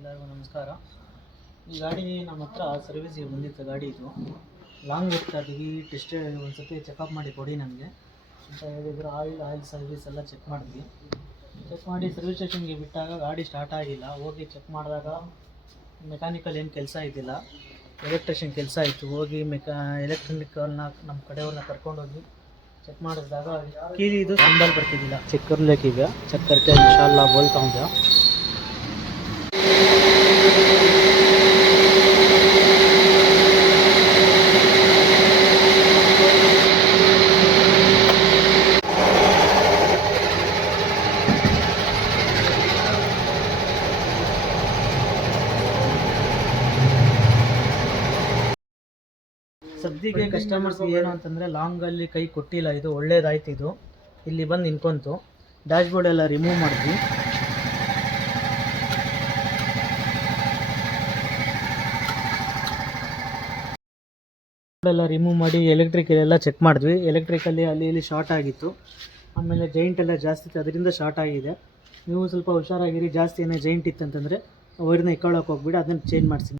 ಎಲ್ಲರಿಗೂ ನಮಸ್ಕಾರ. ಈ ಗಾಡಿ ನಮ್ಮ ಹತ್ರ ಸರ್ವಿಸಿಗೆ ಬಂದಿತ್ತು. ಗಾಡಿ ಇದು ಲಾಂಗ್ ಹೋಗ್ತಾ ಇದ್ದೀವಿ, ಟೆಸ್ಟ್ ಒಂದು ಸತಿ ಚೆಕಪ್ ಮಾಡಿ ಕೊಡಿ ನನಗೆ ಅಂತ ಹೇಳಿದ್ರು. ಆಯಿಲ್ ಸರ್ವಿಸ್ ಎಲ್ಲ ಚೆಕ್ ಮಾಡಿದ್ವಿ. ಚೆಕ್ ಮಾಡಿ ಸರ್ವಿಸ್ ಸ್ಟೇಷನ್ಗೆ ಬಿಟ್ಟಾಗ ಗಾಡಿ ಸ್ಟಾರ್ಟ್ ಆಗಿಲ್ಲ. ಹೋಗಿ ಚೆಕ್ ಮಾಡಿದಾಗ ಮೆಕ್ಯಾನಿಕಲ್ ಏನು ಕೆಲಸ ಇದ್ದಿಲ್ಲ, ಎಲೆಕ್ಟ್ರಿಷಿಯನ್ ಕೆಲಸ ಇತ್ತು. ಹೋಗಿ ಎಲೆಕ್ಟ್ರಿಕಲ್ನ ನಮ್ಮ ಕಡೆಯವ್ರನ್ನ ಕರ್ಕೊಂಡೋಗಿ ಚೆಕ್ ಮಾಡಿಸಿದಾಗ ಕೀಲಿ ಇದು ಸಿಂಬಲ್ ಬರ್ತಿದ್ದಿಲ್ಲ. ಚೆಕ್ करलेखीगा चेक करके इंशाल्लाह बोलता हूँ क्या. ಸದ್ಯಕ್ಕೆ ಕಸ್ಟಮರ್ಸ್ಗೆ ಏನು ಅಂತಂದರೆ ಲಾಂಗಲ್ಲಿ ಕೈ ಕೊಟ್ಟಿಲ್ಲ. ಇದು ಒಳ್ಳೇದಾಯ್ತು. ಇದು ಇಲ್ಲಿ ಬಂದು ನಿಂತ್ಕೊಂತು. ಡ್ಯಾಶ್ಬೋರ್ಡ್ ಎಲ್ಲ ರಿಮೂವ್ ಮಾಡಿದ್ವಿ. ಎಲ್ಲ ರಿಮೂವ್ ಮಾಡಿ ಎಲೆಕ್ಟ್ರಿಕಲ್ ಎಲ್ಲ ಚೆಕ್ ಮಾಡಿದ್ವಿ. ಎಲೆಕ್ಟ್ರಿಕಲ್ಲಿ ಅಲ್ಲಿ ಇಲ್ಲಿ ಶಾರ್ಟ್ ಆಗಿತ್ತು. ಆಮೇಲೆ ಜೈಂಟ್ ಎಲ್ಲ ಜಾಸ್ತಿ ಇತ್ತು, ಅದರಿಂದ ಶಾರ್ಟ್ ಆಗಿದೆ. ನೀವು ಸ್ವಲ್ಪ ಹುಷಾರಾಗಿರಿ. ಜಾಸ್ತಿ ಏನೇ ಜೈಂಟ್ ಇತ್ತಂತಂದರೆ ವೈರ್ನ ಇಕ್ಕೊಳ್ಳೋಕೆ ಹೋಗ್ಬಿಡಿ, ಅದನ್ನು ಚೇಂಜ್ ಮಾಡಿಸಿ.